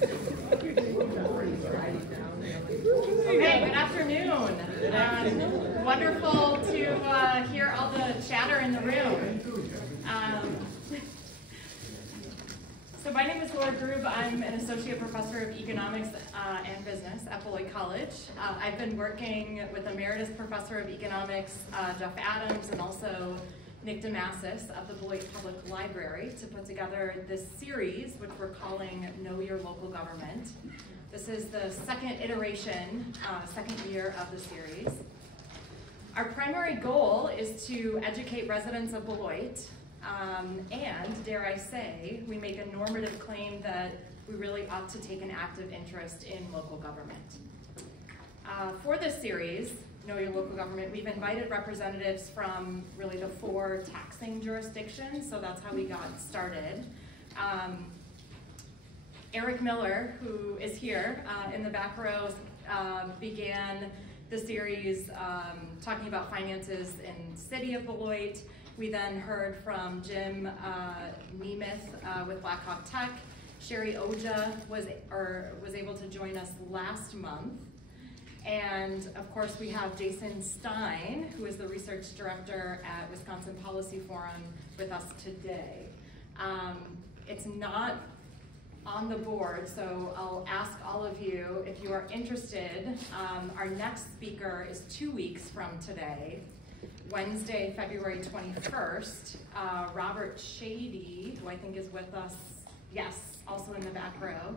Okay, good afternoon. Wonderful to hear all the chatter in the room. So my name is Laura Grube. I'm an Associate Professor of Economics and Business at Beloit College. I've been working with Emeritus Professor of Economics, Jeff Adams, and also Nick Damasis of the Beloit Public Library to put together this series, which we're calling Know Your Local Government. This is the second iteration, second year of the series. Our primary goal is to educate residents of Beloit, and dare I say, we make a normative claim that we really ought to take an active interest in local government. For this series, Know Your Local Government, we've invited representatives from really the 4 taxing jurisdictions, so that's how we got started. Eric Miller, who is here in the back row, began the series talking about finances in the city of Beloit. We then heard from Jim Nemeth with Blackhawk Tech. Sherry Oja was able to join us last month. And of course we have Jason Stein, who is the research director at Wisconsin Policy Forum, with us today. It's not on the board, so I'll ask all of you if you are interested. Our next speaker is 2 weeks from today, Wednesday, February 21st. Robert Shady, who I think is with us, yes, also in the back row,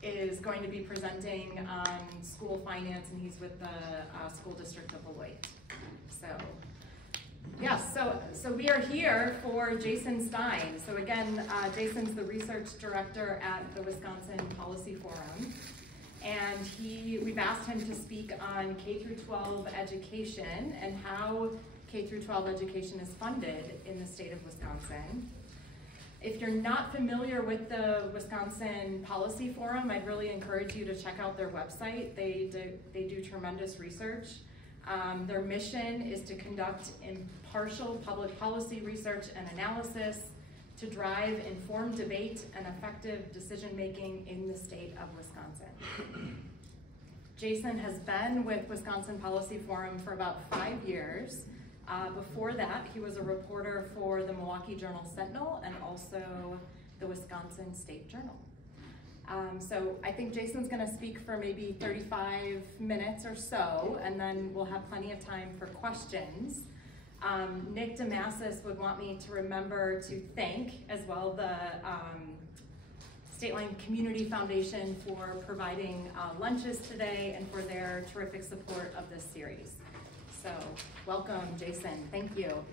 is going to be presenting on school finance, and he's with the school district of Beloit. So, yes, so we are here for Jason Stein. So again, Jason's the research director at the Wisconsin Policy Forum, and we've asked him to speak on K-12 education and how K-12 education is funded in the state of Wisconsin. If you're not familiar with the Wisconsin Policy Forum, I'd really encourage you to check out their website. They do tremendous research. Their mission is to conduct impartial public policy research and analysis to drive informed debate and effective decision-making in the state of Wisconsin. Jason has been with Wisconsin Policy Forum for about 5 years. Before that, he was a reporter for the Milwaukee Journal-Sentinel and also the Wisconsin State Journal. So I think Jason's going to speak for maybe 35 minutes or so, and then we'll have plenty of time for questions. Nick Damasis would want me to remember to thank as well the Stateline Community Foundation for providing lunches today and for their terrific support of this series. So welcome, Jason. Thank you.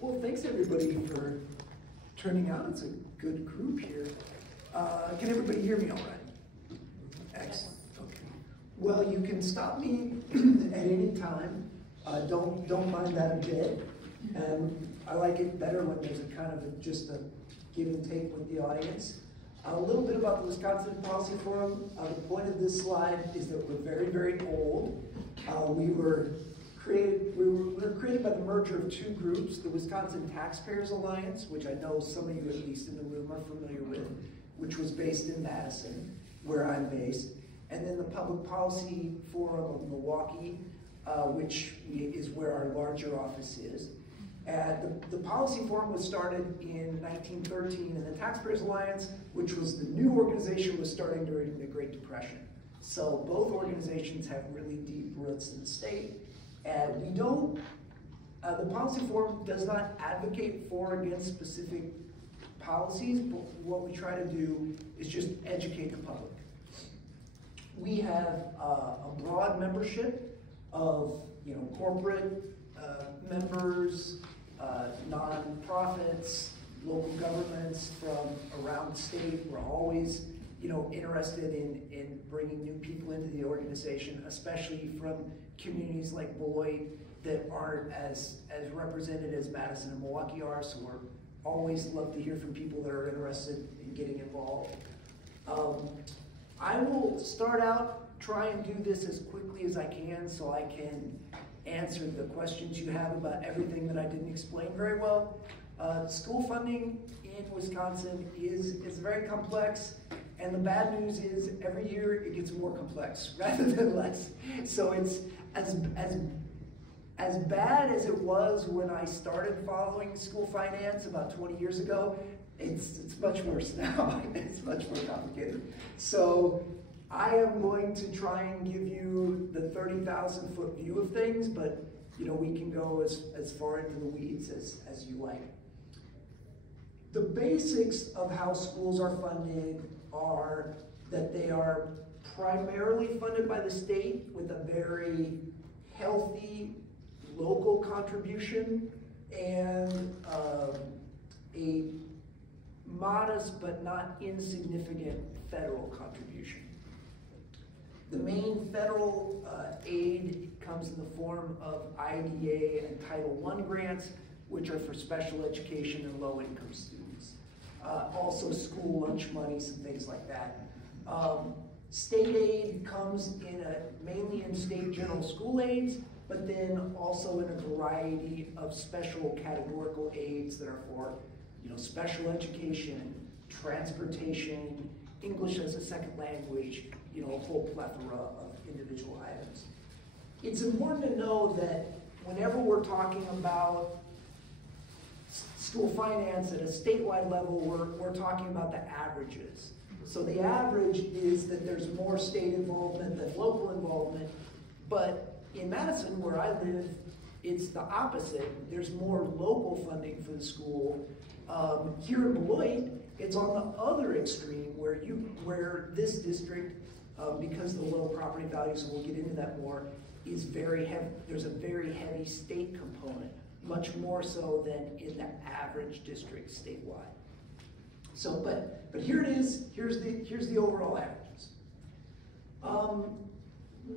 Well, thanks everybody for turning out. It's a good group here. Can everybody hear me all right? Excellent. Okay. Well, you can stop me at any time. Don't mind that a bit. And I like it better when there's a kind of just a give and take with the audience. A little bit about the Wisconsin Policy Forum. The point of this slide is that we're very, very old. We were created by the merger of 2 groups, the Wisconsin Taxpayers Alliance, which I know some of you, at least in the room, are familiar with, which was based in Madison, where I'm based, and then the Public Policy Forum of Milwaukee, which is where our larger office is. The Policy Forum was started in 1913, and the Taxpayers Alliance, which was the new organization, was starting during the Great Depression. So both organizations have really deep roots in the state. And we don't, the Policy Forum does not advocate for or against specific policies, but what we try to do is just educate the public. We have a broad membership of corporate members, nonprofits, local governments from around the state. We're always interested in bringing new people into the organization, especially from communities like Beloit that aren't as represented as Madison and Milwaukee are, so we're always love to hear from people that are interested in getting involved. I will start out, try and do this as quickly as I can so I can answer the questions you have about everything that I didn't explain very well. School funding in Wisconsin is very complex, and the bad news is every year it gets more complex rather than less. So it's as bad as it was when I started following school finance about 20 years ago, it's much worse now. It's much more complicated. So I am going to try and give you the 30,000-foot view of things, but we can go as far into the weeds as you like. The basics of how schools are funded are that they are primarily funded by the state with a very healthy local contribution and a modest but not insignificant federal contribution. The main federal aid comes in the form of IDA and Title I grants, which are for special education and low-income students. Also school lunch monies and things like that. State aid comes mainly in state general school aids, but then also in a variety of special categorical aids that are for special education, transportation, English as a second language, a whole plethora of individual items. It's important to know that whenever we're talking about school finance at a statewide level, we're talking about the averages. So the average is that there's more state involvement than local involvement, but in Madison, where I live, it's the opposite. There's more local funding for the school. Here in Beloit, it's on the other extreme where this district, because of the low property values, and we'll get into that more, is very heavy. There's a very heavy state component, much more so than in the average district statewide. So, but here it is. Here's the overall averages.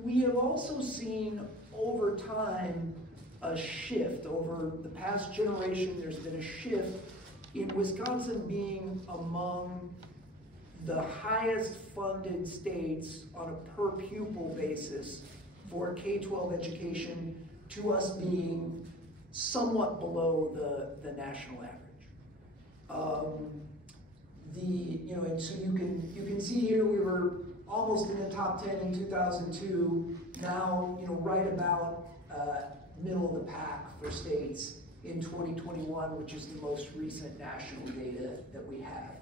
We have also seen over time a shift. Over the past generation, there's been a shift in Wisconsin being among the highest funded states on a per pupil basis for K-12 education, to us being somewhat below the national average. And so you can see here we were almost in the top 10 in 2002. Now, right about middle of the pack for states in 2021, which is the most recent national data that we have.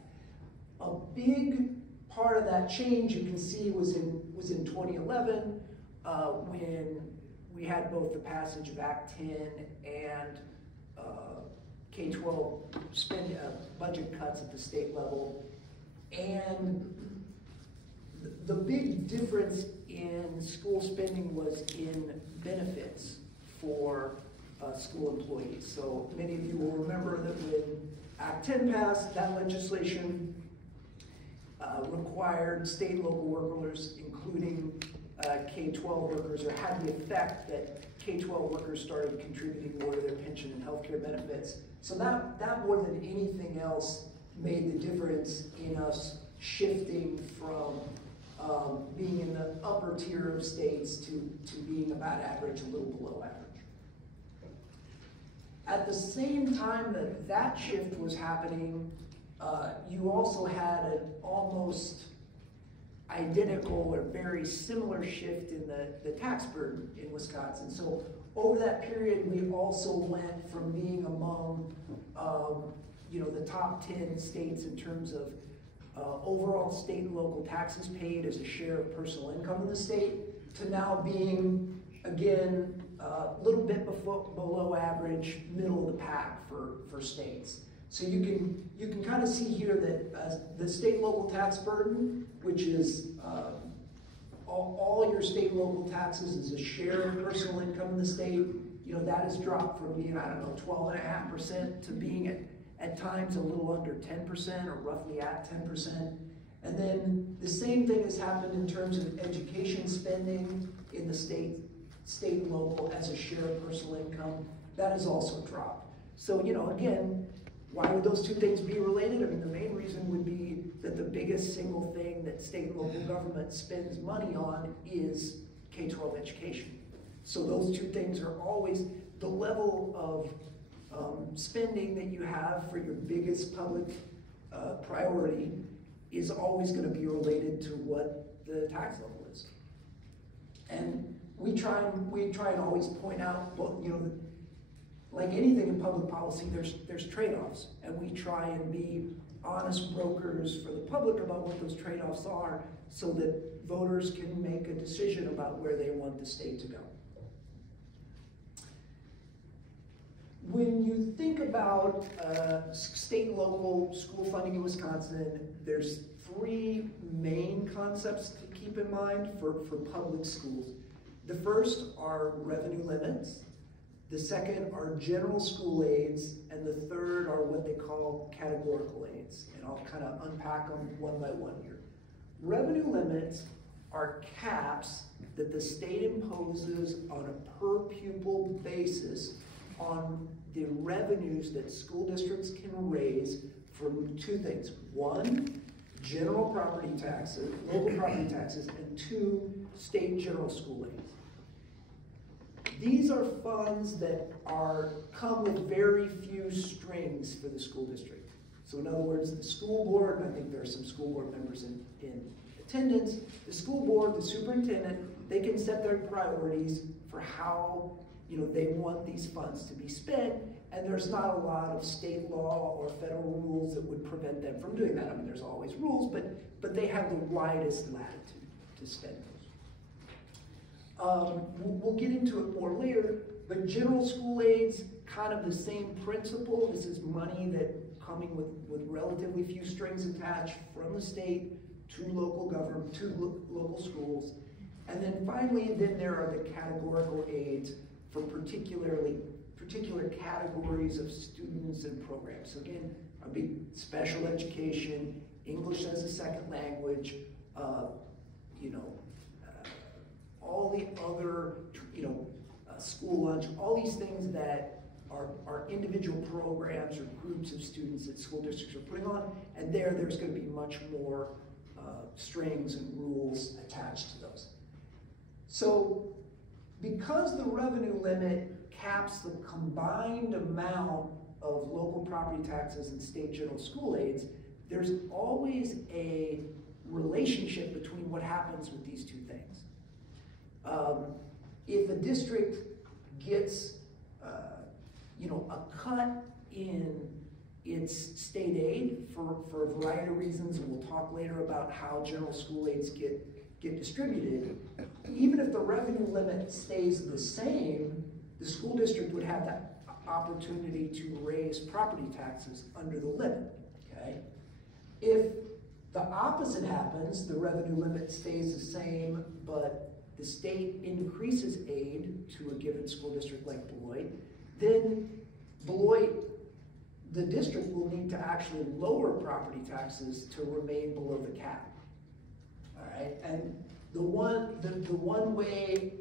A big part of that change you can see was in 2011 when we had both the passage of Act 10 and K-12 budget cuts at the state level. And the big difference in school spending was in benefits for school employees. So many of you will remember that when Act 10 passed, that legislation required state and local workers, including K-12 workers, or had the effect that K-12 workers started contributing more to their pension and healthcare benefits. So that more than anything else made the difference in us shifting from being in the upper tier of states to being about average, a little below average. At the same time that shift was happening, you also had an almost identical or very similar shift in the tax burden in Wisconsin. So over that period, we also went from being among the top 10 states in terms of overall state and local taxes paid as a share of personal income in the state, to now being, again, a little bit below average, middle of the pack for states. So you can kind of see here that the state and local tax burden, which is all your state and local taxes as a share of personal income in the state, that has dropped from being, 12.5% to being at times a little under 10%, or roughly at 10%. And then the same thing has happened in terms of education spending in the state and local as a share of personal income. That has also dropped. So, again, why would those two things be related? I mean, the main reason would be that the biggest single thing that state and local government spends money on is K-12 education. So those two things are always, the level of spending that you have for your biggest public priority is always going to be related to what the tax level is. And we try and always point out, well, you know, like anything in public policy, there's trade-offs, and we try and be honest brokers for the public about what those trade-offs are, so that voters can make a decision about where they want the state to go. When you think about state and local school funding in Wisconsin, there's three main concepts to keep in mind for public schools. The first are revenue limits, the second are general school aids, and the third are what they call categorical aids. And I'll kind of unpack them one by one here. Revenue limits are caps that the state imposes on a per pupil basis on the revenues that school districts can raise from two things. One, general property taxes, local property taxes, and two, state general school aids. These are funds that come with very few strings for the school district. So in other words, the school board, and I think there are some school board members in attendance, the school board, the superintendent, they can set their priorities for how they want these funds to be spent, and there's not a lot of state law or federal rules that would prevent them from doing that. I mean, there's always rules, but they have the widest latitude to spend those. We'll get into it more later, but general school aids, kind of the same principle. This is money that coming with relatively few strings attached from the state to local government, to local schools. And then finally, there are the categorical aids for particular categories of students and programs. So again, I'll be special education, English as a second language, all the other, school lunch, all these things that are individual programs or groups of students that school districts are putting on, and there's going to be much more strings and rules attached to those. So because the revenue limit caps the combined amount of local property taxes and state general school aids, there's always a relationship between what happens with these two things. If a district gets, a cut in its state aid for a variety of reasons, and we'll talk later about how general school aids get distributed, even if the revenue limit stays the same, the school district would have that opportunity to raise property taxes under the limit, okay? If the opposite happens, the revenue limit stays the same, but the state increases aid to a given school district like Beloit, then Beloit, the district, will need to actually lower property taxes to remain below the cap. All right, and the one way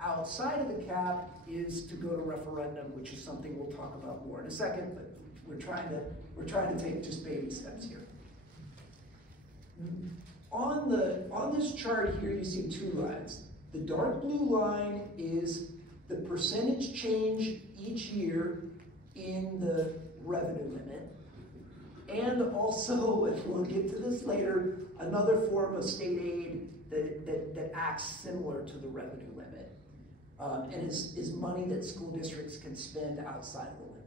outside of the cap is to go to referendum, which is something we'll talk about more in a second, but we're trying to take just baby steps here. On this chart here, you see two lines. The dark blue line is the percentage change each year in the revenue limit, and also, and we'll get to this later, another form of state aid that acts similar to the revenue limit, and is money that school districts can spend outside of the limit.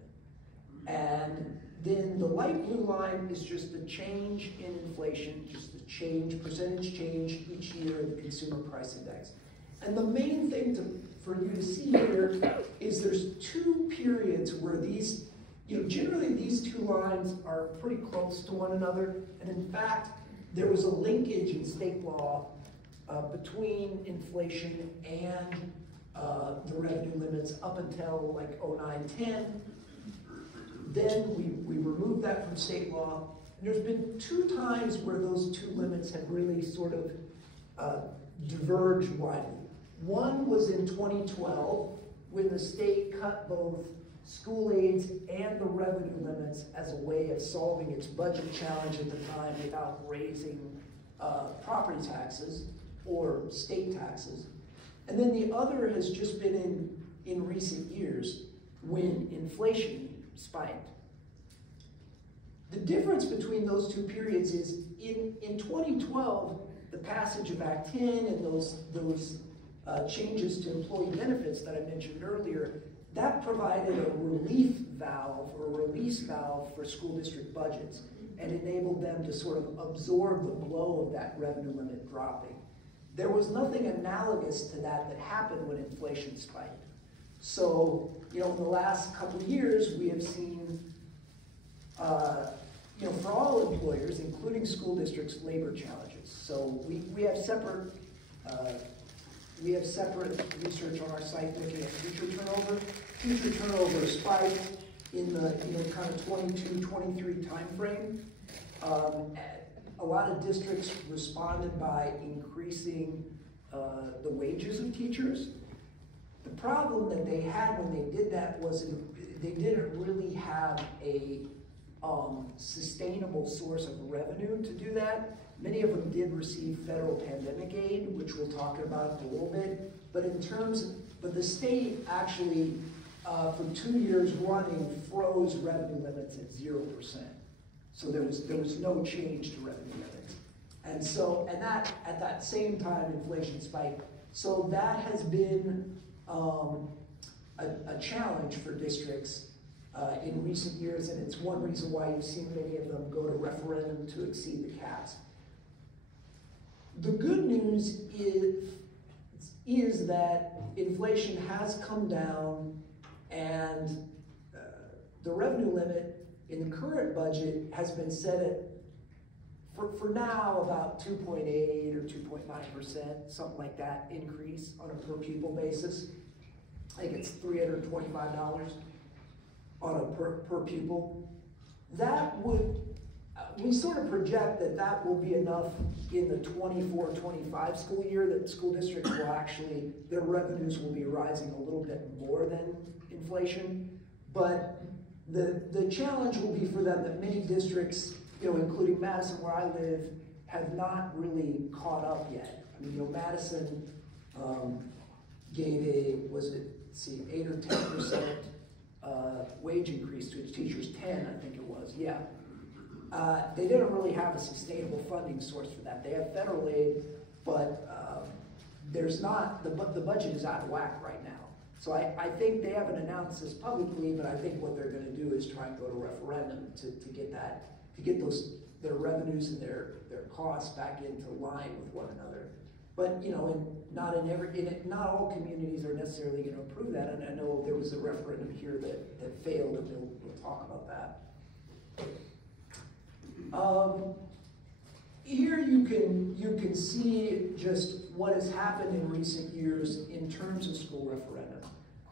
And then the light blue line is just the change in inflation, just the percentage change each year in the consumer price index. And the main thing for you to see here is there's two periods where these, generally these two lines are pretty close to one another. And in fact, there was a linkage in state law between inflation and the revenue limits up until like 09-10. Then we removed that from state law. And there's been two times where those two limits have really sort of diverged widely. One was in 2012, when the state cut both school aids and the revenue limits as a way of solving its budget challenge at the time without raising property taxes or state taxes. And then the other has just been in recent years when inflation spiked. The difference between those two periods is in 2012, the passage of Act 10 and those changes to employee benefits that I mentioned earlier, that provided a relief valve or release valve for school district budgets and enabled them to sort of absorb the blow of that revenue limit dropping. There was nothing analogous to that happened when inflation spiked. So, in the last couple of years, we have seen, for all employers, including school districts, labor challenges. So we have separate research on our site looking at teacher turnover. Teacher turnover spiked in the kind of 22-23 timeframe. A lot of districts responded by increasing the wages of teachers. The problem that they had when they did that was they didn't really have a sustainable source of revenue to do that. Many of them did receive federal pandemic aid, which we'll talk about in a little bit. But the state actually, for 2 years running, froze revenue limits at 0%. So there was no change to revenue limits. And that at that same time, inflation spiked. So that has been a challenge for districts in recent years, and it's one reason why you've seen many of them go to referendum to exceed the caps. The good news is that inflation has come down, and the revenue limit in the current budget has been set at, for now, about 2.8 or 2.9%, something like that, increase on a per pupil basis. I think it's $325 on a per pupil. That would, we sort of project that will be enough in the 24-25 school year that school districts will actually, their revenues will be rising a little bit more than inflation. But the challenge will be for them that many districts, including Madison where I live, have not really caught up yet. I mean, Madison gave a, 8 or 10% wage increase to its teachers, 10 I think it was, yeah. They didn't really have a sustainable funding source for that. They have federal aid, but there's not, the budget is out of whack right now. So I think they haven't announced this publicly, but I think what they're gonna do is try and go to referendum to get their revenues and their costs back into line with one another. But not all communities are necessarily going to approve that, and I know there was a referendum here that failed, and we'll talk about that. Here you can see just what has happened in recent years in terms of school referendum.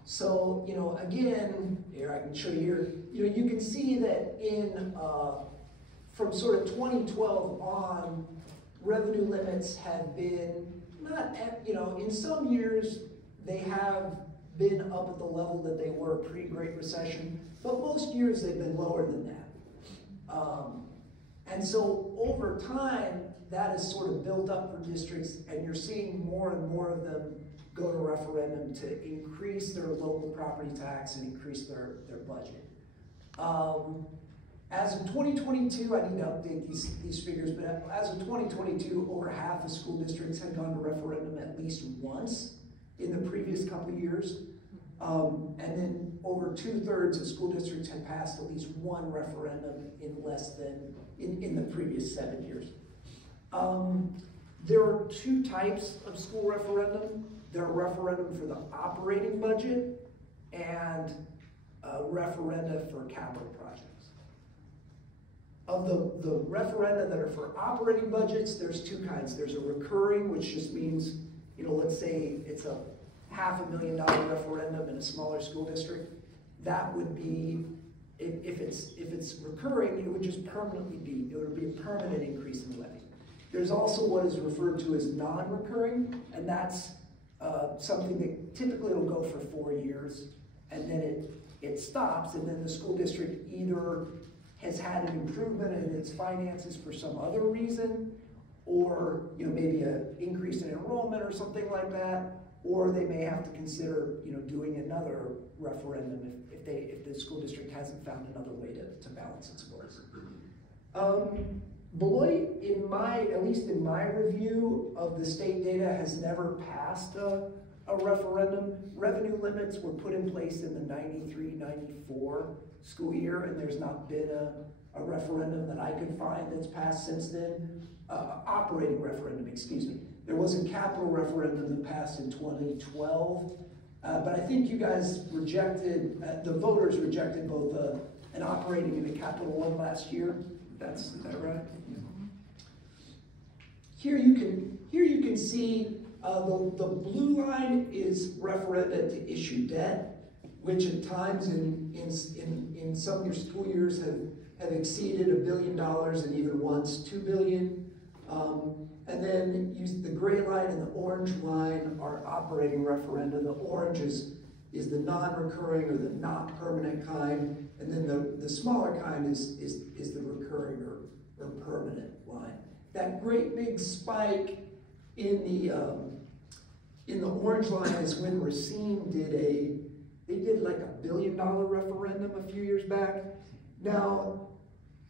So again, here I can show you here. You can see that from sort of 2012 on, revenue limits have been not at, in some years they have been up at the level that they were pre-Great Recession, but most years they've been lower than that. And so over time, that has sort of built up for districts, and you're seeing more and more of them go to referendum to increase their local property tax and increase their budget. As of 2022, I need to update these figures, but as of 2022, over half of school districts had gone to referendum at least once in the previous couple of years. And then over 2/3 of school districts had passed at least one referendum in the previous 7 years. There are two types of school referendum. There are referendum for the operating budget and referenda for capital projects. Of the referenda that are for operating budgets, there's two kinds. There's a recurring, which just means, let's say it's a $500,000 referendum in a smaller school district. That would be, if it's recurring, it would just permanently be, it would be a permanent increase in levy. There's also what is referred to as non-recurring, and that's something that typically will go for 4 years, and then it stops, and then the school district either has had an improvement in its finances for some other reason, or maybe an increase in enrollment or something like that, or they may have to consider, doing another referendum if the school district hasn't found another way to balance its voice. Beloit, at least in my review of the state data, has never passed a referendum. Revenue limits were put in place in the 93-94 school year, and there's not been a referendum that I could find that's passed since then. Operating referendum, excuse me. There was a capital referendum that passed in 2012, but I think you guys rejected, the voters rejected both an operating and a capital one last year. Is that right? Here you can see the blue line is referenda to issue debt, which at times in some of your school years have exceeded $1 billion and even once $2 billion. And then use the gray line and the orange line are operating referenda. The orange is the non-recurring or the not permanent kind, and then the smaller kind is the recurring or permanent line. That great big spike in the orange line is when Racine did like $1 billion referendum a few years back. Now,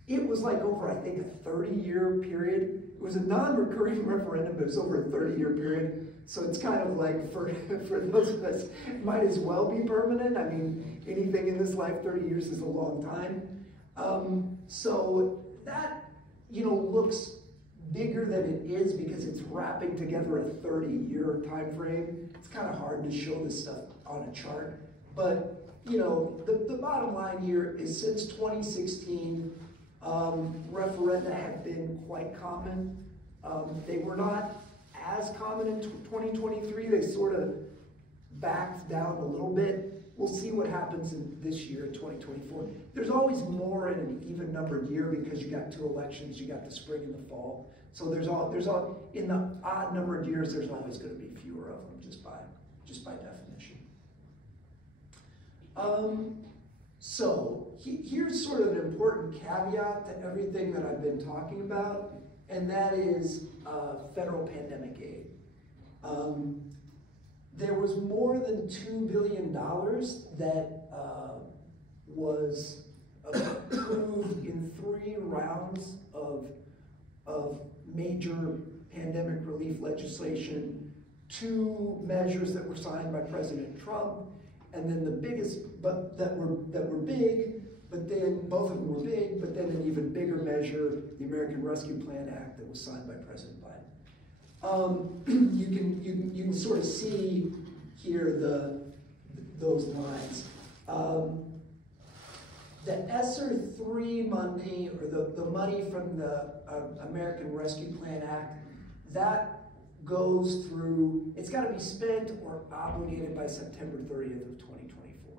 it was like over, I think, a 30-year period. It was a non-recurring referendum, but it was over a 30-year period. So it's kind of like, for those of us, it might as well be permanent. I mean, anything in this life, 30 years is a long time. So that, looks bigger than it is because it's wrapping together a 30-year time frame. It's kind of hard to show this stuff on a chart. But, the bottom line here is since 2016, referenda have been quite common. They were not as common in 2023. They sort of backed down a little bit. We'll see what happens in this year, 2024. There's always more in an even numbered year because you got 2 elections, you got the spring and the fall. So there's all in the odd numbered years, there's always going to be fewer of them just by definition. So here's sort of an important caveat to everything that I've been talking about, and that is federal pandemic aid. There was more than $2 billion that was approved in 3 rounds of major pandemic relief legislation, 2 measures that were signed by President Trump, and then the biggest, but that were big, but then both of them were big, but then an even bigger measure, the American Rescue Plan Act, that was signed by President Biden. You can sort of see here those lines. The ESSER 3 money, or the money from the American Rescue Plan Act, that goes through, it's got to be spent or obligated by September 30th of 2024.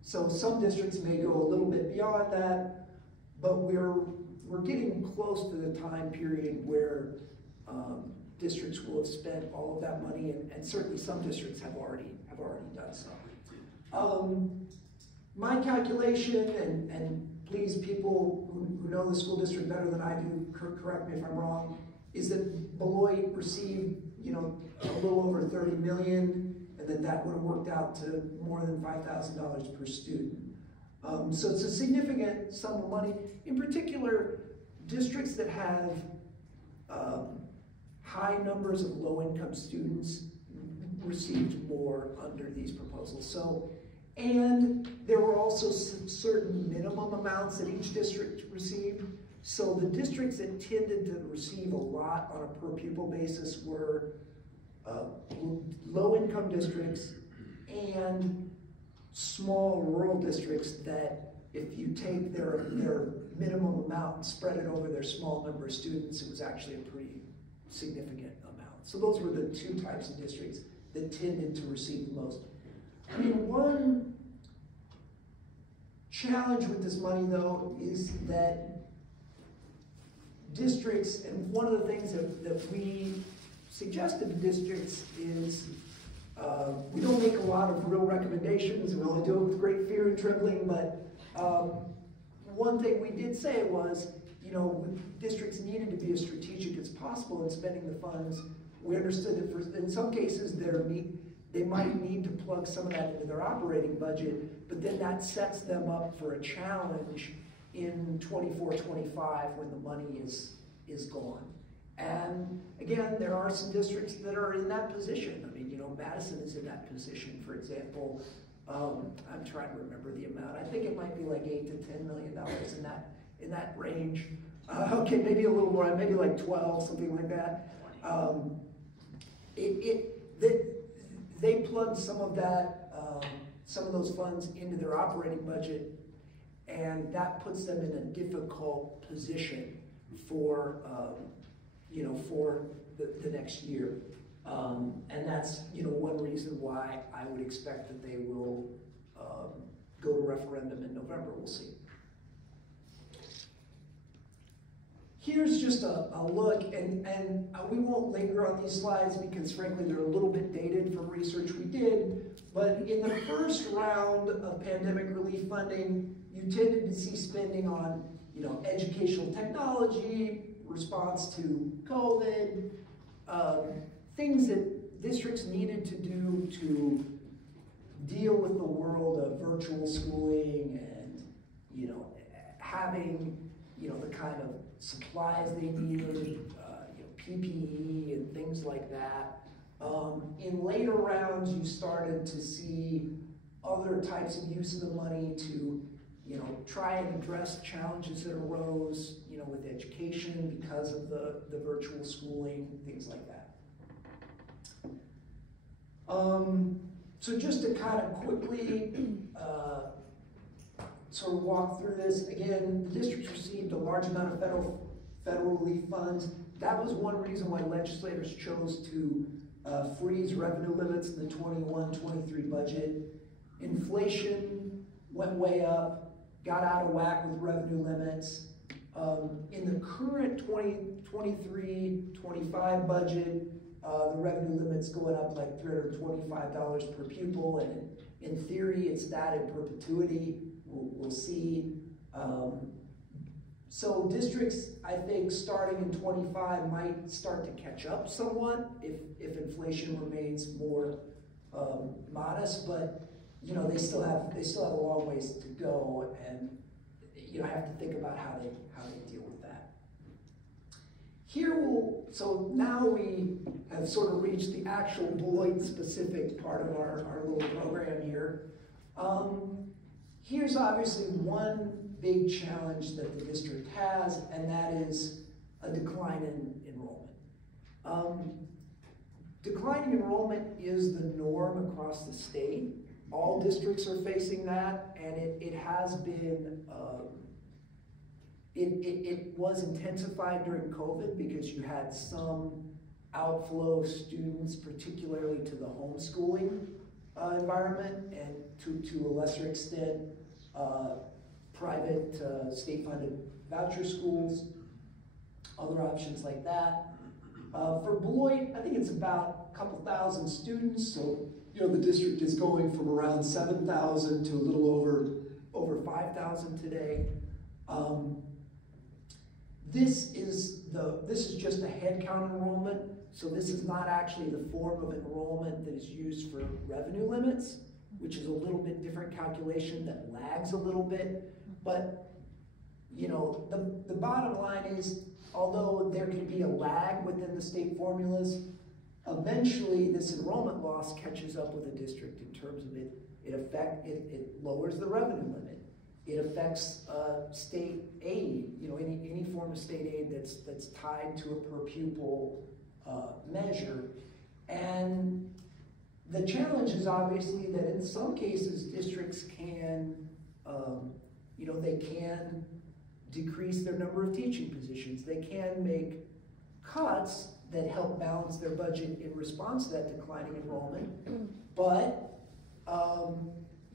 So some districts may go a little bit beyond that, but we're getting close to the time period where districts will have spent all of that money, and certainly some districts have already done so. My calculation, and please, people who know the school district better than I do, correct me if I'm wrong, is that Beloit received, a little over $30 million, and that would have worked out to more than $5,000 per student. So it's a significant sum of money. In particular, districts that have high numbers of low-income students received more under these proposals. So, and there were also certain minimum amounts that each district received. So the districts that tended to receive a lot on a per pupil basis were low-income districts and small rural districts that if you take their minimum amount and spread it over their small number of students, it was actually a pretty significant amount. So those were the 2 types of districts that tended to receive the most. I mean, one challenge with this money, though, is that districts, and one of the things that we suggested to districts is we don't make a lot of real recommendations, and we only do it with great fear and trembling, but one thing we did say was, districts needed to be as strategic as possible in spending the funds. We understood that in some cases they might need to plug some of that into their operating budget, but then that sets them up for a challenge in 24-25 when the money is gone. And again, there are some districts that are in that position. I mean, you know, Madison is in that position, for example. I'm trying to remember the amount. I think it might be like $8 to $10 million in that range. Okay, maybe a little more, maybe like 12, something like that. They plug some of that, some of those funds into their operating budget, and that puts them in a difficult position for, you know, for the next year. And that's, you know, one reason why I would expect that they will go to referendum in November. We'll see. Here's just a look, and we won't linger on these slides because frankly they're a little bit dated from research we did, but in the first round of pandemic relief funding, you tended to see spending on, you know, educational technology, response to COVID, things that districts needed to do to deal with the world of virtual schooling and, you know, having, you know, the kind of supplies they needed, you know, PPE and things like that. In later rounds, you started to see other types of use of the money to, you know, try and address challenges that arose, you know, with education because of the virtual schooling, things like that. So just to kind of quickly sort of walk through this, again, the districts received a large amount of federal relief funds. That was one reason why legislators chose to freeze revenue limits in the 21-23 budget. Inflation went way up, got out of whack with revenue limits. In the current 23-25 budget, the revenue limit's going up like $325 per pupil, and in theory, it's that in perpetuity. We'll see. So districts, I think, starting in 25 might start to catch up somewhat if inflation remains more modest, but you know they still have a long ways to go, and you know have to think about how they deal with that. So now we have sort of reached the actual Beloit specific part of our little program here. Here's obviously one big challenge that the district has, and that is a decline in enrollment. Declining enrollment is the norm across the state. All districts are facing that, and it has been, it was intensified during COVID because you had some outflow of students, particularly to the homeschooling environment, and to a lesser extent, private state-funded voucher schools, other options like that. For Beloit, I think it's about a couple thousand students, so you know the district is going from around 7,000 to a little over 5,000 today. This is just a headcount enrollment, so this is not actually the form of enrollment that is used for revenue limits, which is a little bit different calculation that lags a little bit. But you know, the bottom line is, although there can be a lag within the state formulas, eventually this enrollment loss catches up with the district in terms of it lowers the revenue limit. It affects state aid, you know, any form of state aid that's tied to a per pupil measure. And the challenge is obviously that in some cases districts can, you know, they can decrease their number of teaching positions. They can make cuts that help balance their budget in response to that declining enrollment. But,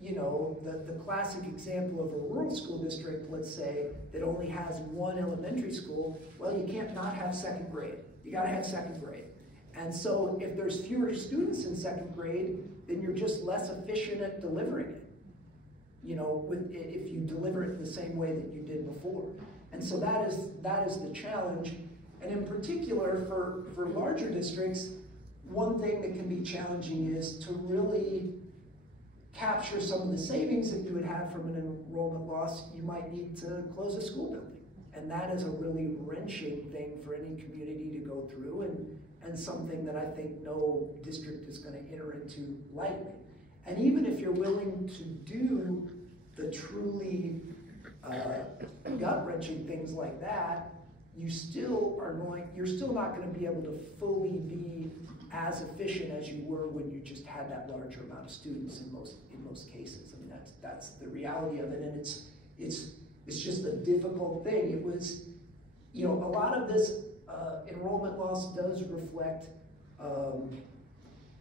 you know, the classic example of a rural school district, let's say, that only has one elementary school, well, you can't not have second grade. You gotta have second grade. And so if there's fewer students in second grade, then you're just less efficient at delivering it. You know, if you deliver it the same way that you did before. And so that is the challenge. And in particular, for larger districts, one thing that can be challenging is to really capture some of the savings that you would have from an enrollment loss. You might need to close a school building. And that is a really wrenching thing for any community to go through, and something that I think no district is going to enter into lightly. And even if you're willing to do the truly gut-wrenching things like that, you're still not going to be able to fully be as efficient as you were when you just had that larger amount of students in most cases. I mean, that's the reality of it, and it's just a difficult thing. It was, a lot of this enrollment loss does reflect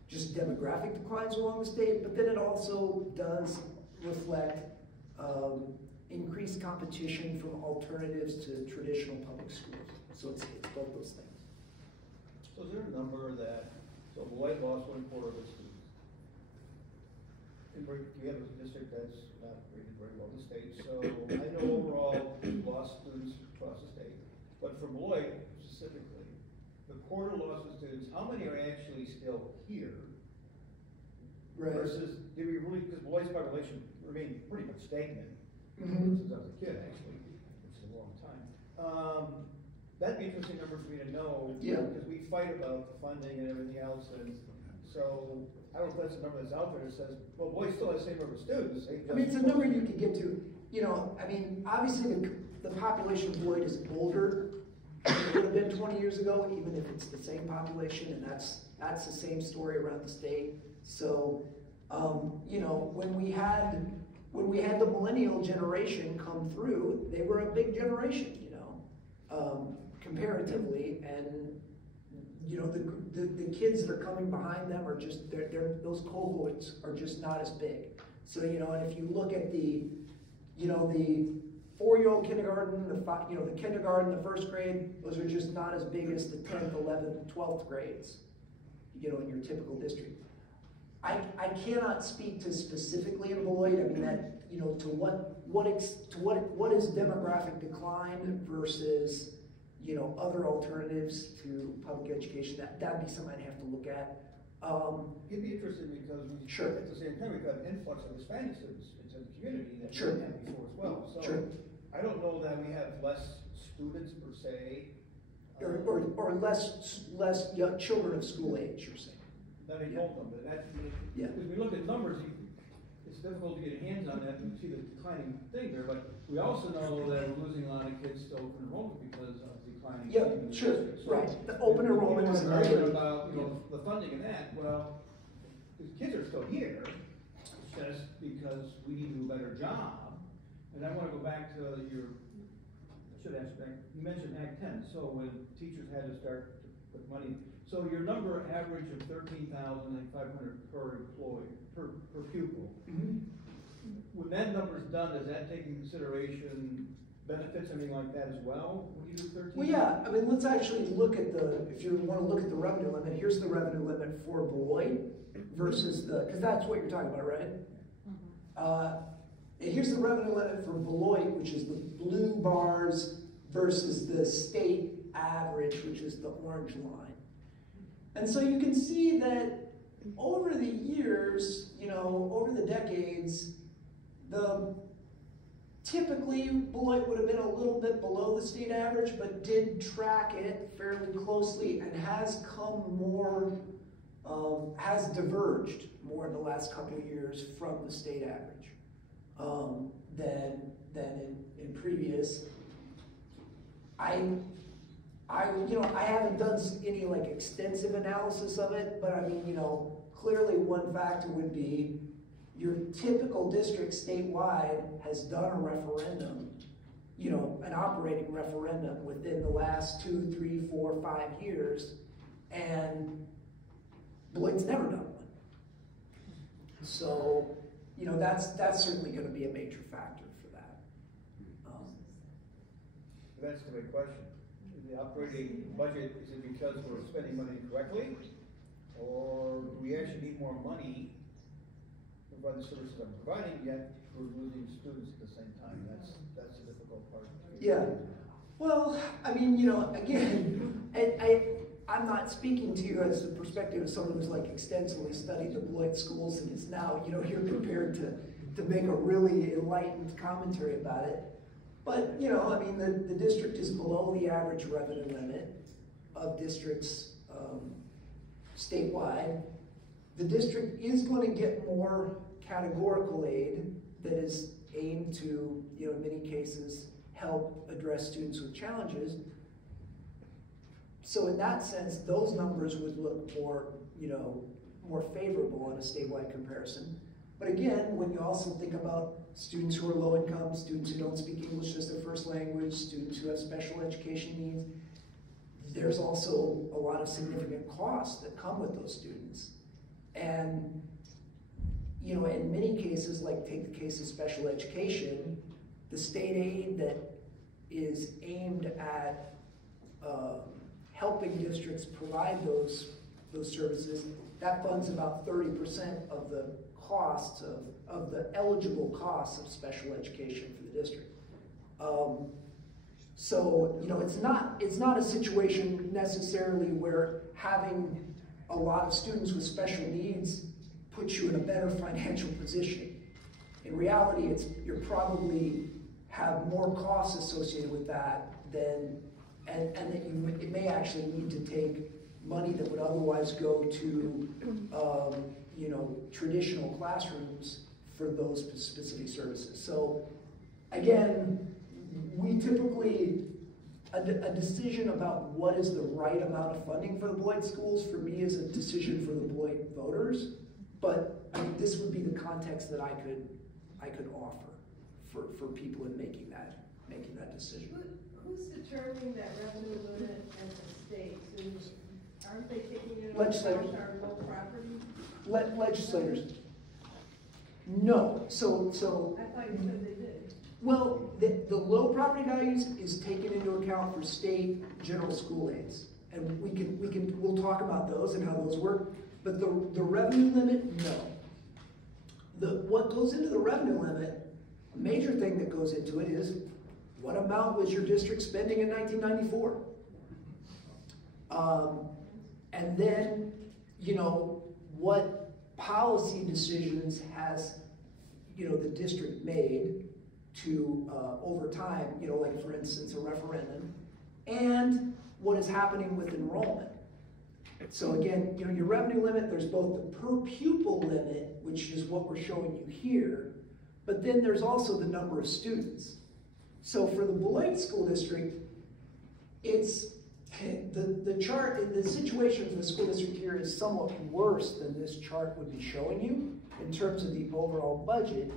just demographic declines along the state, but then it also does reflect increased competition from alternatives to traditional public schools. So it's both those things. So is there a number so Beloit lost 1/4 of its students? And we have a district that's not rated very well in the state, so I know overall we've lost students across the state. But for Beloit specifically, the quarter loss of students, how many are actually still here? Right. Versus, did we really, because Beloit's population remained pretty much stagnant since I was a kid, actually, which is a long time. That'd be an interesting number for me to know, because we fight about the funding and everything else, and so I don't know if that's a number that's out there that says, well, Beloit still has the same number of students. I mean, it's a number you could get to. Obviously the population of Beloit is older than it would have been 20 years ago, even if it's the same population, and that's the same story around the state. So, when we had the millennial generation come through, they were a big generation, comparatively, and the kids that are coming behind them are just those cohorts are just not as big. So and if you look at the 4-year-old kindergarten, the kindergarten, the first grade, those are just not as big as the 10th, 11th, 12th grades, in your typical district. I cannot speak to specifically in Beloit. I mean that to what is demographic decline versus other alternatives to public education. That'd be something I'd have to look at. It'd be interesting because at the same time we've got an influx of Hispanic students into the community that we didn't have before as well. So I don't know that we have less students per se, or less young children of school age. You're saying. That I told them, but because we look at numbers, it's difficult to get hands on that and see the declining thing there. But we also know that we're losing a lot of kids to open enrollment because of declining. Right. The open enrollment is argument about the funding and that. Well, because kids are still here, it's just because we need to do a better job. And I want to go back to I should ask back. You mentioned Act 10. So when teachers had to start to put money. So your number average of 13,500 per employee, per pupil. Mm-hmm. When that number's done, does that take into consideration benefits, anything like that as well? When you do 13? Well, yeah. I mean, let's actually look at if you want to look at the revenue limit, here's the revenue limit for Beloit versus because that's what you're talking about, right? Mm-hmm. Here's the revenue limit for Beloit, which is the blue bars versus the state average, which is the orange line. And so you can see that over the years, over the decades, typically Beloit would have been a little bit below the state average, but did track it fairly closely and has come more, has diverged more in the last couple of years from the state average than in previous. I haven't done any extensive analysis of it, but I mean, clearly one factor would be your typical district statewide has done a referendum, an operating referendum within the last 2, 3, 4, 5 years, and Beloit's never done one. So, that's certainly going to be a major factor for that. That's the big question. The operating budget, is it because we're spending money correctly, or do we actually need more money to provide the services I'm providing, yet we're losing students at the same time? That's the difficult part. Yeah. Well, I mean, again, I'm not speaking to you as the perspective of someone who's like extensively studied the Beloit schools and is now, you know, here prepared to make a really enlightened commentary about it. But, you know, I mean, the district is below the average revenue limit of districts statewide. The district is going to get more categorical aid that is aimed to, you know, in many cases, help address students with challenges. So in that sense, those numbers would look more, you know, more favorable in a statewide comparison. But again, when you also think about students who are low income, students who don't speak English as their first language, students who have special education needs, there's also a lot of significant costs that come with those students. And, you know, in many cases, like take the case of special education, the state aid that is aimed at helping districts provide those services, that funds about 30% of the costs of the eligible costs of special education for the district. So, you know, it's not a situation necessarily where having a lot of students with special needs puts you in a better financial position. In reality, you're probably have more costs associated with that than, and that it may actually need to take money that would otherwise go to, you know, traditional classrooms for those specific services. So, again, we typically, a decision about what is the right amount of funding for the Beloit schools, for me, is a decision for the Beloit voters. But I mean, this would be the context that I could offer for people in making that decision. Who's determining that revenue limit at the state? Aren't they taking into Legislators. account our low property? Legislators. No. So. I thought you said they did. Well, the low property values is taken into account for state general school aids, and we'll talk about those and how those work. But the revenue limit, no. What goes into the revenue limit, a major thing that goes into it is what amount was your district spending in 1994, and then, you know, what policy decisions has, you know, the district made to, over time, you know, like for instance, a referendum, and what is happening with enrollment. So again, you know, your revenue limit, there's both the per pupil limit, which is what we're showing you here, but then there's also the number of students. So for the Beloit School District, it's, the chart, the situation for the school district here is somewhat worse than this chart would be showing you in terms of the overall budget,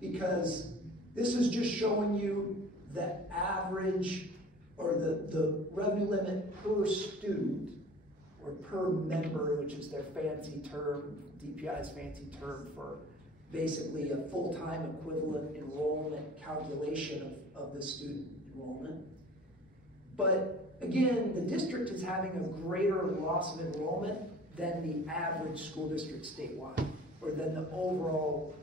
because this is just showing you the average, or the revenue limit per student, or per member, which is their fancy term, DPI's fancy term for basically a full-time equivalent enrollment calculation of the student enrollment. But again, the district is having a greater loss of enrollment than the average school district statewide, or than the overall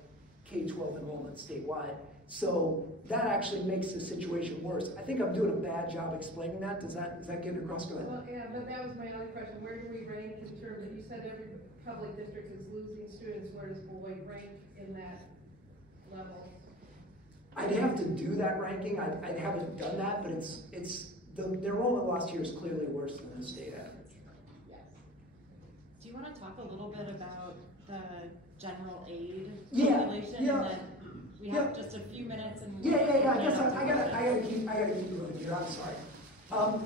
K-12 enrollment statewide. So that actually makes the situation worse. I think I'm doing a bad job explaining that. Does that get it across? Go ahead. Well, yeah, but that was my other question. Where do we rank in terms of, you said every public district is losing students. Where does Beloit rank in that level? I'd have to do that ranking. I haven't done that, but the enrollment loss here is clearly worse than the state average. Yes. Do you want to talk a little bit about the general aid Yeah, population? yeah. And then we have just a few minutes. And Yeah. I guess I gotta keep moving here. I'm sorry.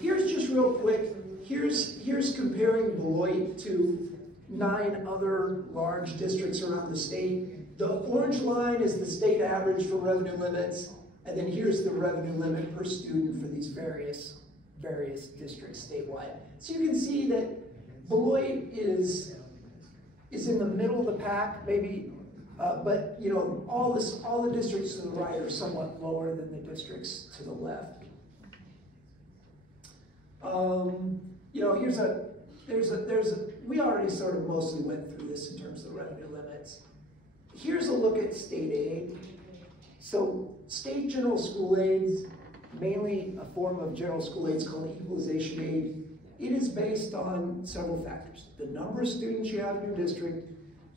Here's just real quick. Here's comparing Beloit to 9 other large districts around the state. The orange line is the state average for revenue limits, and then here's the revenue limit per student for these various districts statewide. So you can see that Beloit is in the middle of the pack, maybe, but you know, all the districts to the right are somewhat lower than the districts to the left. You know, we already sort of mostly went through this in terms of the revenue limits. Here's a look at state aid. So state general school aids, mainly a form of general school aids called equalization aid, it is based on several factors. The number of students you have in your district,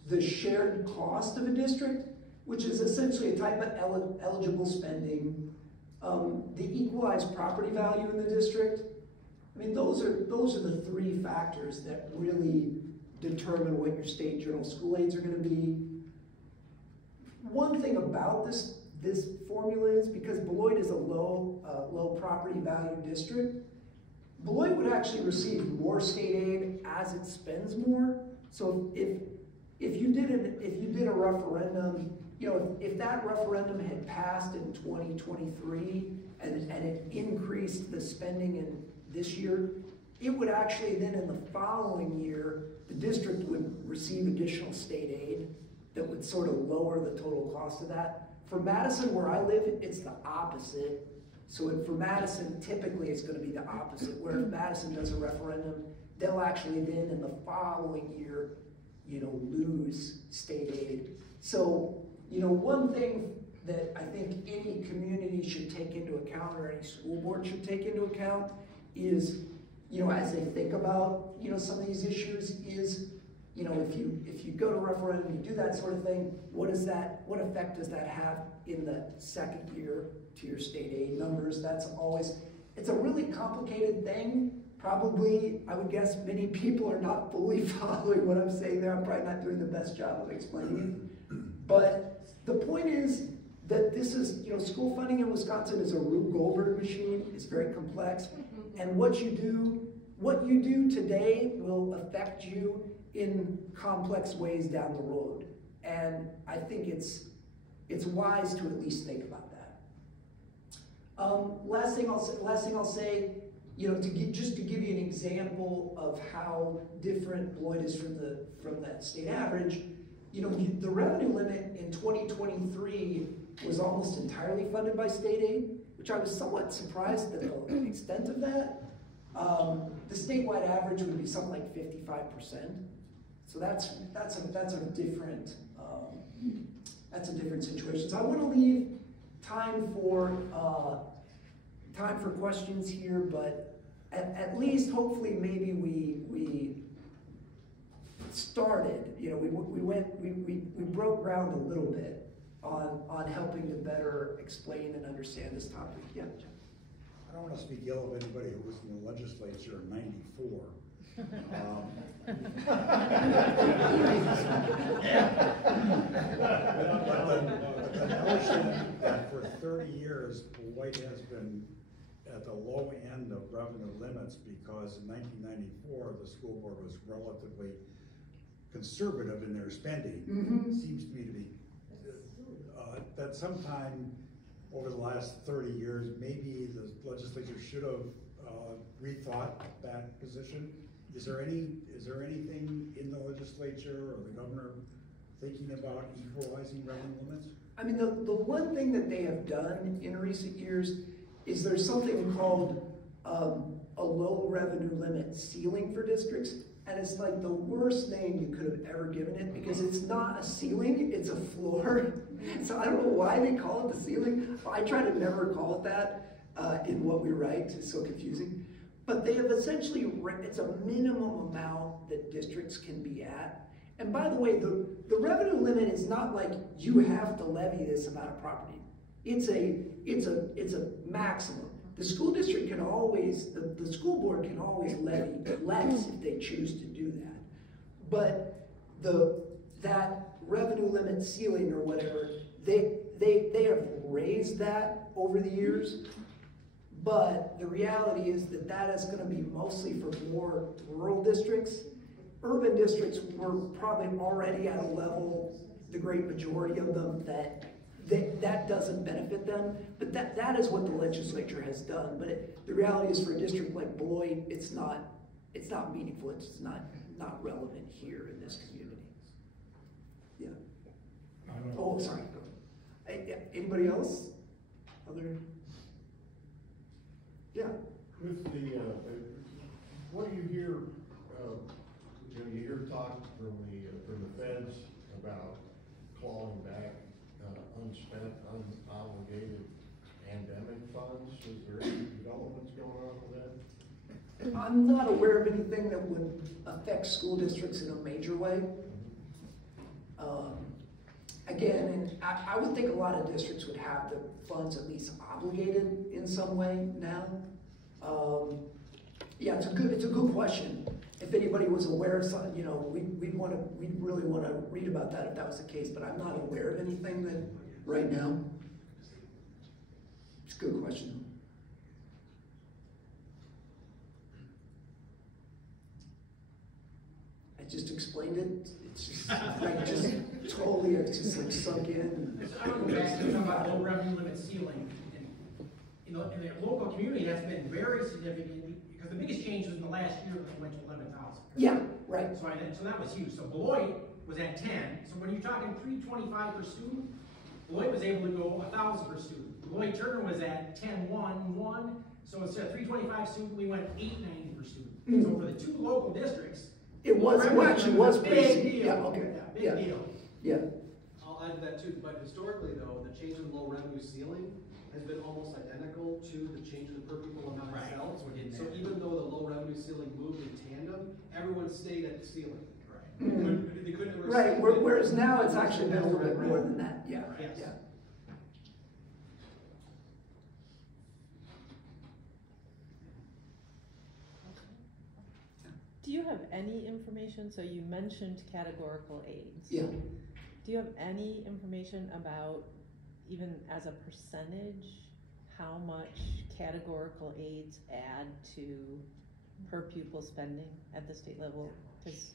the shared cost of a district, which is essentially a type of eligible spending, the equalized property value in the district. I mean, those are the three factors that really determine what your state general school aids are going to be. One thing about this formula is because Beloit is a low property value district, Beloit would actually receive more state aid as it spends more. So if you did a referendum, you know, if that referendum had passed in 2023 and it increased the spending in this year, it would actually then in the following year, the district would receive additional state aid that would sort of lower the total cost of that. For Madison, where I live, it's the opposite. So for Madison, typically it's going to be the opposite, where if Madison does a referendum, they'll actually then in the following year, you know, lose state aid. So, you know, one thing that I think any community should take into account or any school board should take into account is, you know, as they think about, you know, some of these issues is, you know, if you go to referendum, you do that sort of thing, what effect does that have in the second year to your state aid numbers? That's always, it's a really complicated thing. Probably, I would guess many people are not fully following what I'm saying there. I'm probably not doing the best job of explaining it. But the point is that this is, you know, school funding in Wisconsin is a Rube Goldberg machine. It's very complex. And what you do today will affect you in complex ways down the road. And I think it's wise to at least think about that. Last thing I'll say, you know, just to give you an example of how different Beloit is from that state average, you know, the revenue limit in 2023 was almost entirely funded by state aid, which I was somewhat surprised at the extent of that. The statewide average would be something like 55%. So that's a different situation. So I want to leave time for questions here, but at least hopefully maybe we started. You know, we broke ground a little bit on helping to better explain and understand this topic. Yeah. I don't want to speak ill of anybody who was in the legislature in '94. But the notion that for 30 years Beloit has been at the low end of revenue limits because in 1994 the school board was relatively conservative in their spending. Seems to me to be that sometime over the last 30 years, maybe the legislature should have rethought that position. Is there anything in the legislature or the governor thinking about equalizing revenue limits? I mean, the one thing that they have done in recent years is there's something called a low revenue limit ceiling for districts. And it's like the worst name you could have ever given it because it's not a ceiling, it's a floor. So I don't know why they call it the ceiling. I try to never call it that in what we write, it's so confusing. But they have essentially, it's a minimum amount that districts can be at. And by the way, the revenue limit is not like you have to levy this amount of property. It's a maximum. The school district can always, the school board can always levy less if they choose to do that. But that revenue limit ceiling or whatever, they have raised that over the years. But the reality is that is going to be mostly for more rural districts. Urban districts were probably already at a level, the great majority of them, that doesn't benefit them, but that is what the legislature has done. But the reality is for a district like Beloit, it's not meaningful. It's not relevant here in this community. Yeah. Oh, sorry. Anybody else? Other? Yeah. With the what do you hear? You hear talk from the feds about clawing back unspent, unobligated pandemic funds. Is there any developments going on with that? I'm not aware of anything that would affect school districts in a major way. Again, and I would think a lot of districts would have the funds at least obligated in some way now. Yeah, it's a good question. If anybody was aware of something, you know, we'd really want to read about that if that was the case, but I'm not aware of anything that right now. It's a good question. I just explained it. It's just like totally, it's just like sunk in. I don't know, back to about low revenue limit ceiling. In the local community, that's been very significant because the biggest change was in the last year when it went to 11,000. Yeah, right. So that was huge. So Beloit was at 10. So when you're talking 325 per student, Beloit was able to go 1,000 per student. Beloit Turner was at 10,1,1. So instead of 325 student, we went 890 per student. So for the two local districts, It actually was big pretty. deal. Yeah, okay. Yeah, big deal. Yeah. I'll add to that too, but historically though, the change in low revenue ceiling has been almost identical to the change in the per pupil amount Right. itself. So we're getting So there. even though the low revenue ceiling moved in tandem, everyone stayed at the ceiling. Right. They couldn't ever Right, say that- whereas now it's actually been a little bit more than that. Yeah, Yes. yeah. Do you have any information, so you mentioned categorical aids. Yeah. Do you have any information about, even as a percentage, how much categorical aids add to per pupil spending at the state level? Because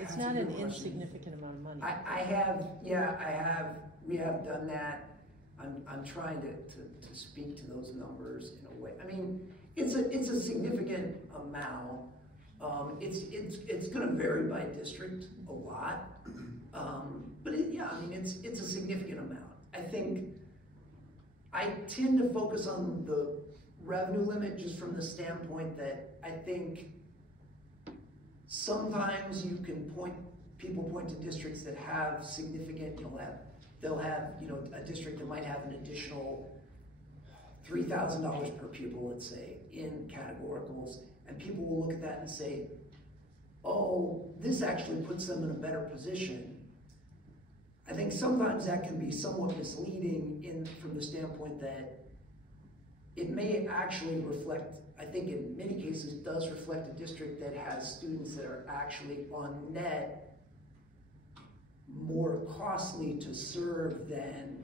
it's not an insignificant amount of money. I have, we have done that. I'm trying to speak to those numbers in a way. I mean, it's a significant amount. It's going to vary by district a lot, but it's a significant amount. I think I tend to focus on the revenue limit just from the standpoint that I think sometimes people point to districts that have significant, they'll have, a district that might have an additional $3,000 per pupil, let's say, in categoricals, and people will look at that and say, oh, this actually puts them in a better position. I think sometimes that can be somewhat misleading from the standpoint that it may actually reflect, I think in many cases does reflect a district that has students that are actually on net more costly to serve than,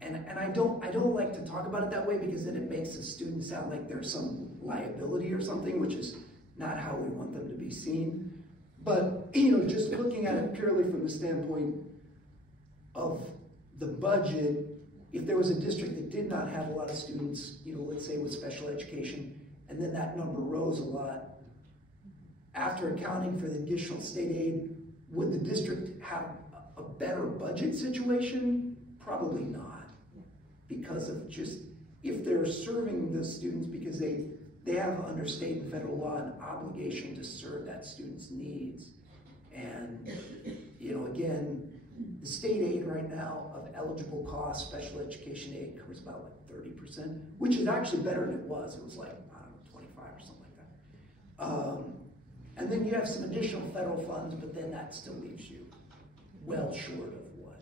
and I don't like to talk about it that way because then it makes the student sound like there's some liability or something, which is not how we want them to be seen. But just looking at it purely from the standpoint of the budget, if there was a district that did not have a lot of students, let's say with special education, and then that number rose a lot, after accounting for the additional state aid, would the district have a better budget situation? Probably not. Because of just, if they're serving the students because they have under state and federal law an obligation to serve that student's needs. And, again, the state aid right now of eligible costs, special education aid covers about like 30%, which is actually better than it was. It was like, I don't know, 25 or something like that. And then you have some additional federal funds, but then that still leaves you well short of what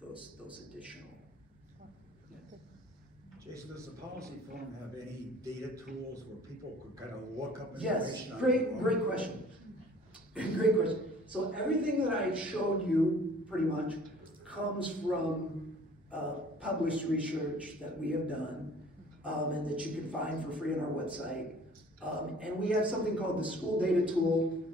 those additional. Jason, does the policy forum have any data tools where people could kind of look up Yes, information? great question. Great question. So everything that I showed you pretty much comes from published research that we have done and that you can find for free on our website. And we have something called the School Data Tool,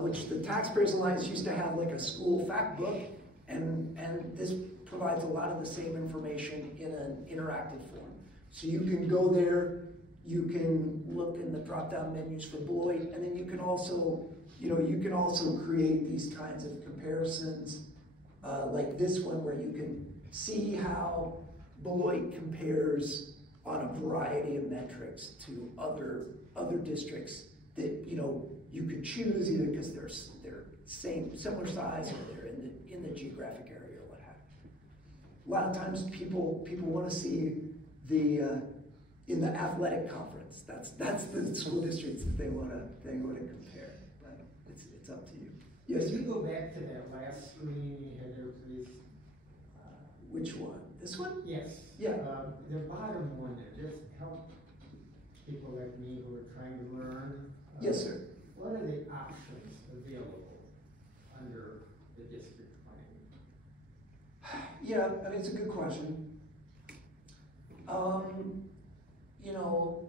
which the Taxpayers Alliance used to have like a school fact book, and this provides a lot of the same information in an interactive form. So you can go there, you can look in the drop-down menus for Beloit, and then you can also, create these kinds of comparisons, like this one where you can see how Beloit compares on a variety of metrics to other districts that you could choose either because they're similar size or they're in the geographic area or what have you. A lot of times people want to see the in the athletic conference. That's the school districts that they wanna compare. But it's up to you. Yes. Can you go back to that last screen you had there, please? Which one? This one? Yes. Yeah. The bottom one there, just help people like me who are trying to learn. Yes, sir. What are the options available under the district plan? Yeah, I mean, it's a good question. You know,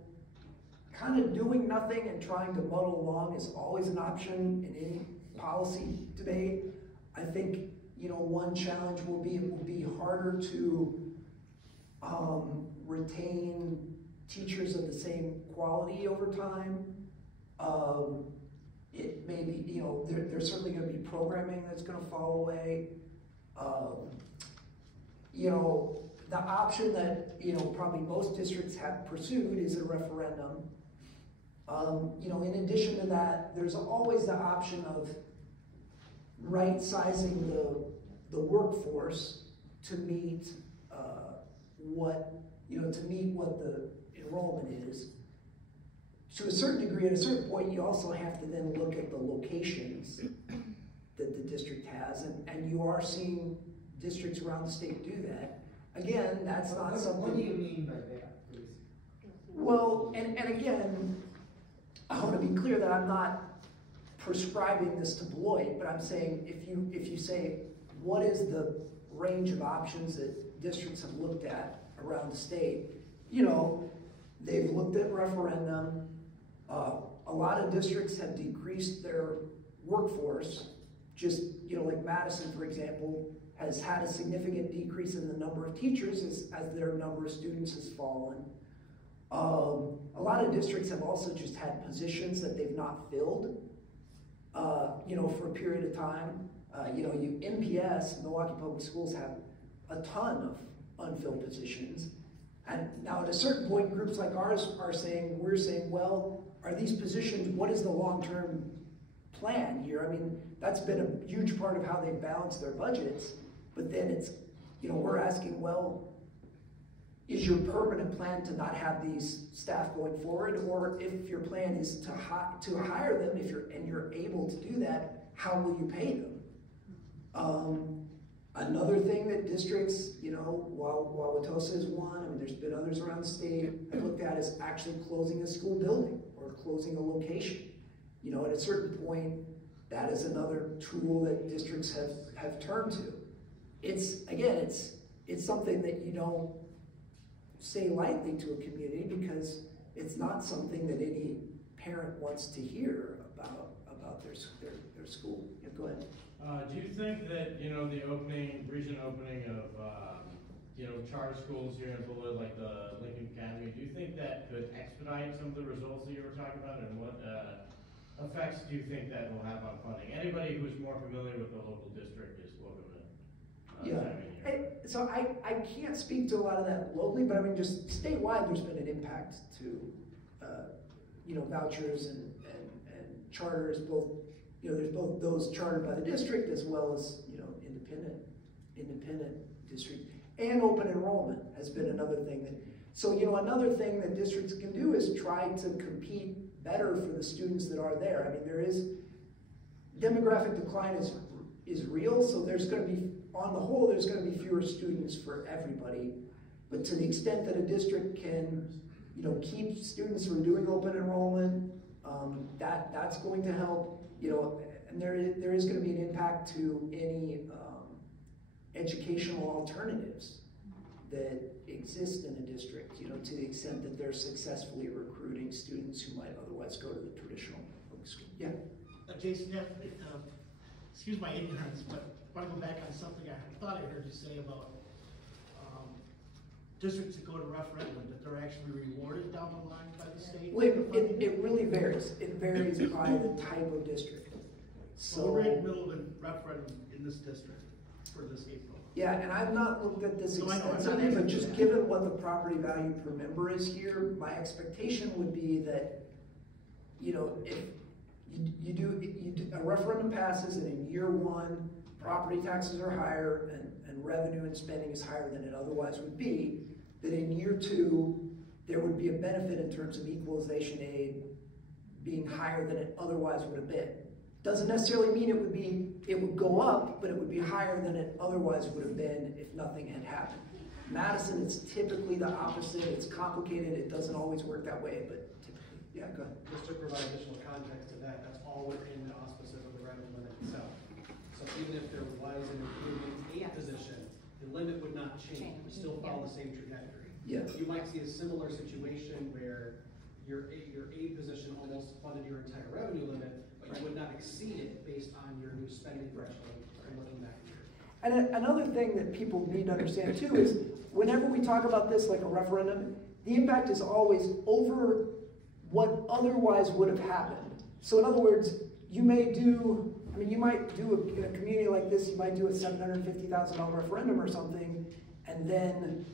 kind of doing nothing and trying to muddle along is always an option in any policy debate. I think, you know, one challenge will be, it will be harder to retain teachers of the same quality over time. It may be, you know, there's certainly going to be programming that's going to fall away. You know, the option that, you know, probably most districts have pursued is a referendum. You know, in addition to that, there's always the option of right-sizing the workforce to meet what the enrollment is. To a certain degree, at a certain point, you also have to then look at the locations that the district has, and you are seeing districts around the state do that. Again, that's not something. What do you mean by that, please? Well, and again, I want to be clear that I'm not prescribing this to Beloit, but I'm saying if you say, what is the range of options that districts have looked at around the state, you know, they've looked at referendum. A lot of districts have decreased their workforce. Just, you know, like Madison, for example, has had a significant decrease in the number of teachers as their number of students has fallen. A lot of districts have also just had positions that they've not filled, you know, for a period of time. You know, MPS, Milwaukee Public Schools, have a ton of unfilled positions. And now at a certain point, groups like ours are saying, we're saying, well, are these positions, what is the long-term plan here? I mean, that's been a huge part of how they balance their budgets. But then it's, you know, we're asking, well, is your permanent plan to not have these staff going forward? Or if your plan is to hire them, and you're able to do that, how will you pay them? Another thing that districts, you know, while Wauwatosa is one, I mean, there's been others around the state, I looked at is actually closing a school building or closing a location. You know, at a certain point, that is another tool that districts have turned to. It's, again, it's something that you don't say lightly to a community because it's not something that any parent wants to hear about their school. Yeah, go ahead. Do you think that, you know, the recent opening of, you know, charter schools here in Beloit, like the Lincoln Academy, do you think that could expedite some of the results that you were talking about, and what effects do you think that will have on funding? Anybody who's more familiar with the local district is welcome to chime in here. So I can't speak to a lot of that locally, but I mean, just statewide, there's been an impact to, you know, vouchers and charters, both. You know, there's both those chartered by the district as well as, you know, independent district. And open enrollment has been another thing that, so, you know, another thing that districts can do is try to compete better for the students that are there. I mean, there is, demographic decline is real, so there's going to be, on the whole, there's going to be fewer students for everybody. But to the extent that a district can, you know, keep students from doing open enrollment, that's going to help. You know, and there is going to be an impact to any educational alternatives that exist in a district, you know, to the extent that they're successfully recruiting students who might otherwise go to the traditional public school. Yeah? Jason, excuse my ignorance, but I want to go back on something I thought I heard you say about districts that go to referendum, that they're actually rewarded down the line by the state? Well, it really varies. It varies by the type of district. So we're in the middle of a referendum in this district for this April. Yeah, and I've not looked at this extensively, but just given what the property value per member is here, my expectation would be that, you know, if a referendum passes and in year one, property taxes are higher and revenue and spending is higher than it otherwise would be, that in year two, there would would be a benefit in terms of equalization aid being higher than it otherwise would have been. Doesn't necessarily mean it would go up, but it would be higher than it otherwise would have been if nothing had happened. Madison, it's typically the opposite. It's complicated. It doesn't always work that way, but typically, yeah, go ahead. Just to provide additional context to that, that's all within the auspices of the revenue limit itself. So even if there was an improvement in a position, the limit would not change. It would still follow the same trajectory. Yeah. You might see a similar situation where your A position almost funded your entire revenue limit, but you would not exceed it based on your new spending threshold and looking back here. And another thing that people need to understand too is whenever we talk about this like a referendum, the impact is always over what otherwise would have happened. So in other words, you may do, I mean, you might do in a community like this, you might do a $750,000 referendum or something, and then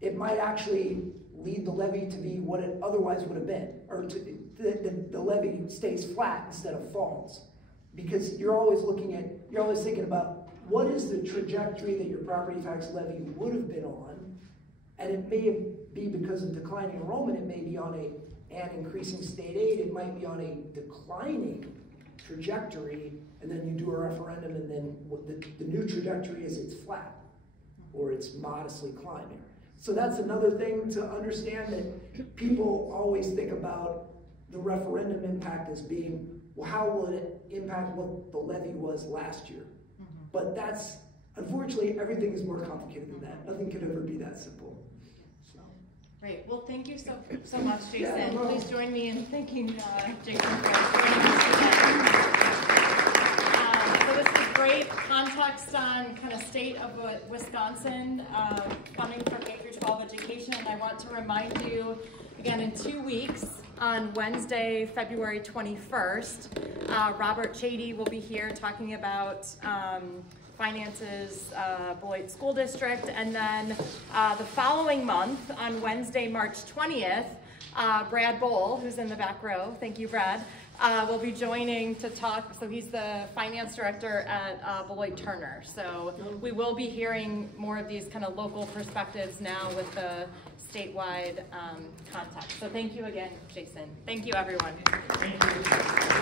it might actually lead the levy to be what it otherwise would have been, or the levy stays flat instead of falls. Because you're always thinking about what is the trajectory that your property tax levy would have been on, and it may be because of declining enrollment, it may be on an increasing state aid, it might be on a declining trajectory, and then you do a referendum, and then the new trajectory is it's flat, or it's modestly climbing. So that's another thing to understand, that people always think about the referendum impact as being, well, how will it impact what the levy was last year? But that's, unfortunately, everything is more complicated than that. Nothing could ever be that simple. So. Great. Well, thank you so much, Jason. Yeah, no. Please join me in thanking Jason for joining us today. So this is great context on kind of state of Wisconsin funding for K-12 education. And I want to remind you, again, in 2 weeks, on Wednesday, February 21st, Robert Chady will be here talking about finances, Beloit School District, and then the following month, on Wednesday, March 20th, Brad Bowl, who's in the back row, thank you, Brad, will be joining to talk. So he's the finance director at Beloit Turner. So we will be hearing more of these kind of local perspectives now with the statewide context. So thank you again, Jason. Thank you, everyone. Thank you.